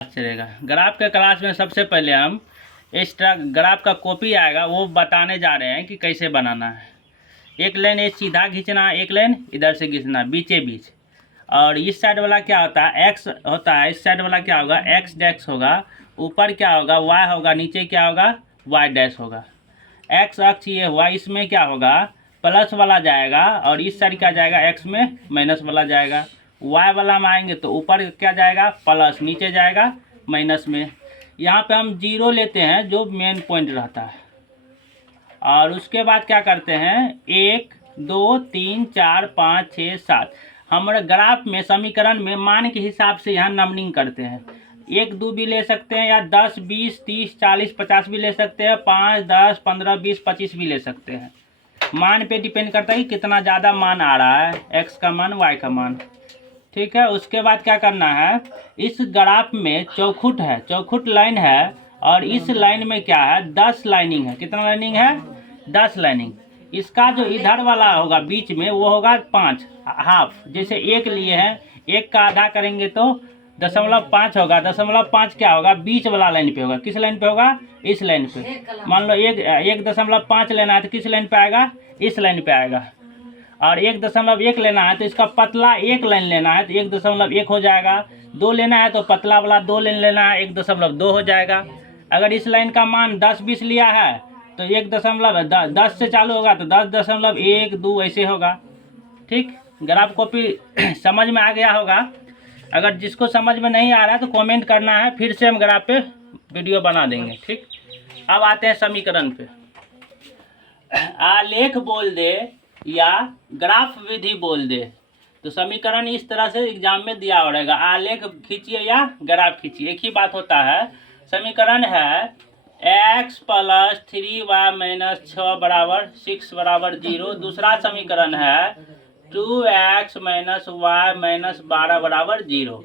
चलेगा। ग्राफ के क्लास में सबसे पहले हम एक्स्ट्रा ग्राफ का कॉपी आएगा वो बताने जा रहे हैं कि कैसे बनाना है। एक लाइन ये सीधा खींचना है, एक लाइन इधर से खींचना बीचे बीच। और इस साइड वाला क्या होता है, एक्स होता है। इस साइड वाला क्या होगा, एक्स डैश होगा। ऊपर क्या होगा, वाई होगा। नीचे क्या होगा, वाई डैश होगा। एक्स अक्ष ये हुआ, इसमें क्या होगा, प्लस वाला जाएगा और इस साइड क्या जाएगा, एक्स में माइनस वाला जाएगा। वाई वाला में आएंगे तो ऊपर क्या जाएगा, प्लस, नीचे जाएगा माइनस में। यहाँ पे हम जीरो लेते हैं जो मेन पॉइंट रहता है। और उसके बाद क्या करते हैं, 1 2 3 4 5 6 7 हमारे ग्राफ में समीकरण में मान के हिसाब से यहाँ नंबरिंग करते हैं। 1 2 भी ले सकते हैं, या 10 20 30 40 50 भी ले सकते हैं, 5 10 15 20 25 भी ले सकते हैं। मान पे डिपेंड करता है कि कितना ज़्यादा मान आ रहा है, एक्स का मान वाई का मान। ठीक है। उसके बाद क्या करना है, इस ग्राफ में चौखुट है, चौखुट लाइन है। और इस लाइन में क्या है, 10 लाइनिंग है। कितना लाइनिंग है, 10 लाइनिंग। इसका जो इधर वाला होगा बीच में वो होगा 5 हाफ। जैसे एक लिए हैं, एक का आधा करेंगे तो 0.5 होगा। 0.5 क्या होगा, बीच वाला लाइन पे होगा। किस लाइन पे होगा, इस लाइन पे। मान लो 1.5 लेना है तो किस लाइन पे आएगा, इस लाइन पे आएगा। और 1.1 लेना है तो इसका पतला एक लाइन लेना है तो 1.1 हो जाएगा। 2 लेना है तो पतला वाला 2 लाइन लेना है, 1.2 हो जाएगा। अगर इस लाइन का मान 10 20 लिया है तो 1.10 से चालू होगा तो 10.1 2 ऐसे होगा। ठीक। ग्राफ कॉपी समझ में आ गया होगा। अगर जिसको समझ में नहीं आ रहा है तो कमेंट करना है, फिर से हम ग्राफ पे वीडियो बना देंगे। ठीक। अब आते हैं समीकरण पे। आलेख बोल दे या ग्राफ विधि बोल दे तो समीकरण इस तरह से एग्जाम में दिया हो रहेगा। आलेख खींचिए या ग्राफ खींचिए, एक ही बात होता है। समीकरण है x + 3y - 6 = 6 = 0। दूसरा समीकरण है 2x - y - 12 = 0।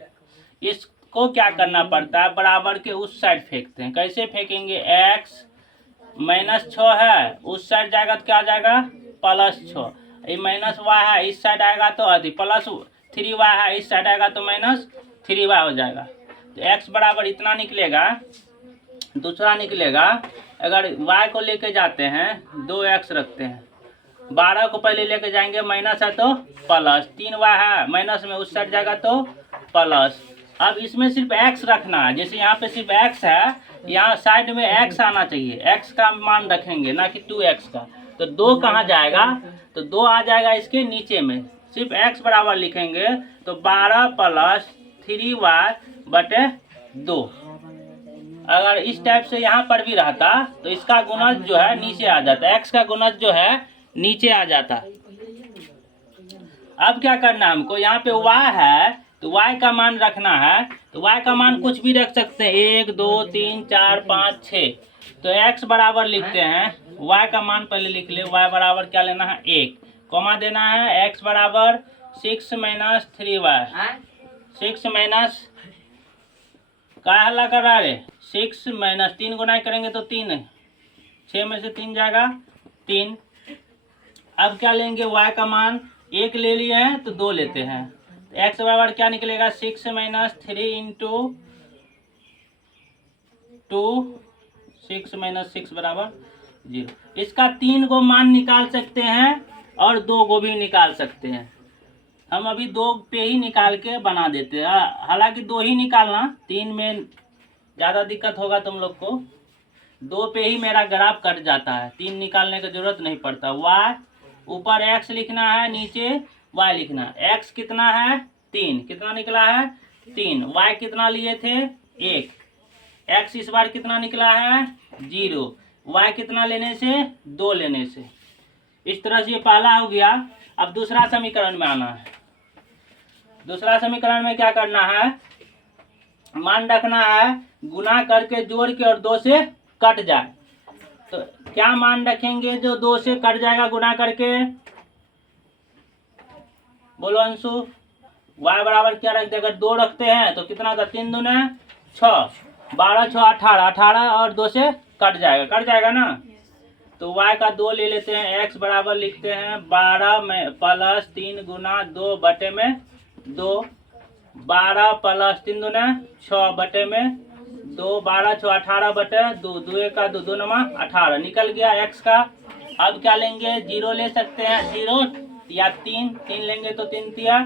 इसको क्या करना पड़ता है, बराबर के उस साइड फेंकते हैं। कैसे फेंकेंगे, x -6 है, उस साइड जाएगा तो क्या आ जाएगा, +6। ये -y है, इस साइड आएगा तो +3y है, इस साइड आएगा तो -3y हो जाएगा। तो x बराबर इतना निकलेगा। दूसरा निकलेगा, अगर y को लेके जाते हैं 2x रखते हैं, 12 को पहले लेके जाएंगे, माइनस है तो प्लस, 3y है माइनस में, उस साइड जाएगा तो प्लस। अब इसमें सिर्फ x रखना है। जैसे यहाँ पे सिर्फ x है, यहाँ साइड में x आना चाहिए। x का मान रखेंगे ना कि 2x का। तो 2 कहाँ जाएगा, तो 2 आ जाएगा इसके नीचे में। सिर्फ x बराबर लिखेंगे तो 12 + 3y/2। अगर इस टाइप से यहाँ पर भी रहता तो इसका गुणज जो है नीचे आ जाता, x का गुणज जो है नीचे आ जाता। अब क्या करना है हमको, यहाँ पे y है तो y का मान रखना है। तो y का मान कुछ भी रख सकते हैं, 1 2 3 4 5 6। तो x बराबर लिखते हैं, y का मान पहले लिख ले। y बराबर क्या लेना है, 1, कॉमा देना है। x बराबर 6 - 3y। 6 माइनस क्या हल्ला कर रहा है, 6 - 3 गुना करेंगे तो 3, 6 में से 3 जाएगा 3। अब क्या लेंगे, y का मान 1 ले लिए हैं तो 2 लेते हैं। x बराबर क्या निकलेगा, 6 - 3 × 2, 6 - 6 = 0। इसका 3 गो मान निकाल सकते हैं और 2 गो भी निकाल सकते हैं। हम अभी 2 पे ही निकाल के बना देते हैं। हालांकि 2 ही निकालना, 3 में ज़्यादा दिक्कत होगा तुम लोग को। 2 पे ही मेरा ग्राफ कट जाता है, 3 निकालने की जरूरत नहीं पड़ता। y ऊपर x लिखना है, नीचे y लिखना है। x कितना है, 3, कितना निकला है 3। y कितना लिए थे, 1। x इस बार कितना निकला है, 0। y कितना लेने से, 2 लेने से। इस तरह से ये पहला हो गया। अब दूसरा समीकरण में आना है। दूसरा समीकरण में क्या करना है, मान रखना है, गुना करके जोड़ के और 2 से कट जाए। तो क्या मान रखेंगे जो 2 से कट जाएगा गुना करके, बोलो अंशु। y बराबर क्या रखते, अगर 2 रखते हैं तो कितना होता, 3 दूने 6, 12 6 18, 18 और 2 से कट जाएगा ना। तो y का 2 ले लेते हैं। x बराबर लिखते हैं 12 में +3 × 2/2। 12 प्लस 3 दूना 6 बटे में 2, 12 6 18 बटे 2, 2 1 का 2, 2 नमा 18 निकल गया x का। अब क्या लेंगे, 0 ले सकते हैं, 0 या 3 लेंगे तो 3 तिया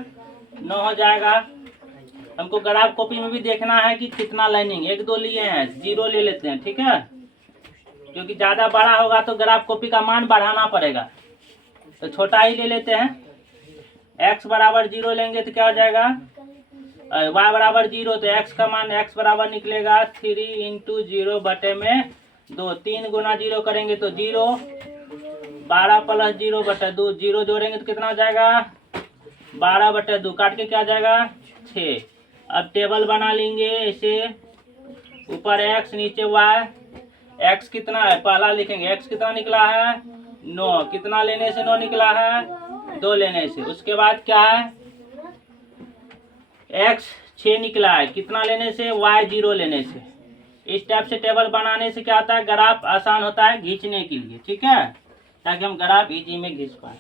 9 हो जाएगा। हमको ग्राफ कॉपी में भी देखना है कि कितना लाइनिंग, 1 2 लिए हैं, 0 ले लेते हैं, ठीक है, क्योंकि ज़्यादा बड़ा होगा तो ग्राफ कॉपी का मान बढ़ाना पड़ेगा, तो छोटा ही ले लेते हैं। x बराबर 0 लेंगे तो क्या हो जाएगा, y बराबर 0, तो x का मान x बराबर निकलेगा 3 इंटू 0 बटे में 2, 3 गुना 0 करेंगे तो 0, 12 प्लस 0 बटे 2, 0 जोड़ेंगे तो कितना हो जाएगा 12 बटे 2, काट के क्या हो जाएगा 6। अब टेबल बना लेंगे ऐसे, ऊपर x नीचे y, x कितना है पहला लिखेंगे, x कितना निकला है 9, कितना लेने से 9 निकला है 2 लेने से। उसके बाद क्या है, x 6 निकला है, कितना लेने से y 0 लेने से। इस टाइप से टेबल बनाने से क्या होता है, ग्राफ आसान होता है खींचने के लिए, ठीक है, ताकि हम ग्राफ इजी में खींच पाए।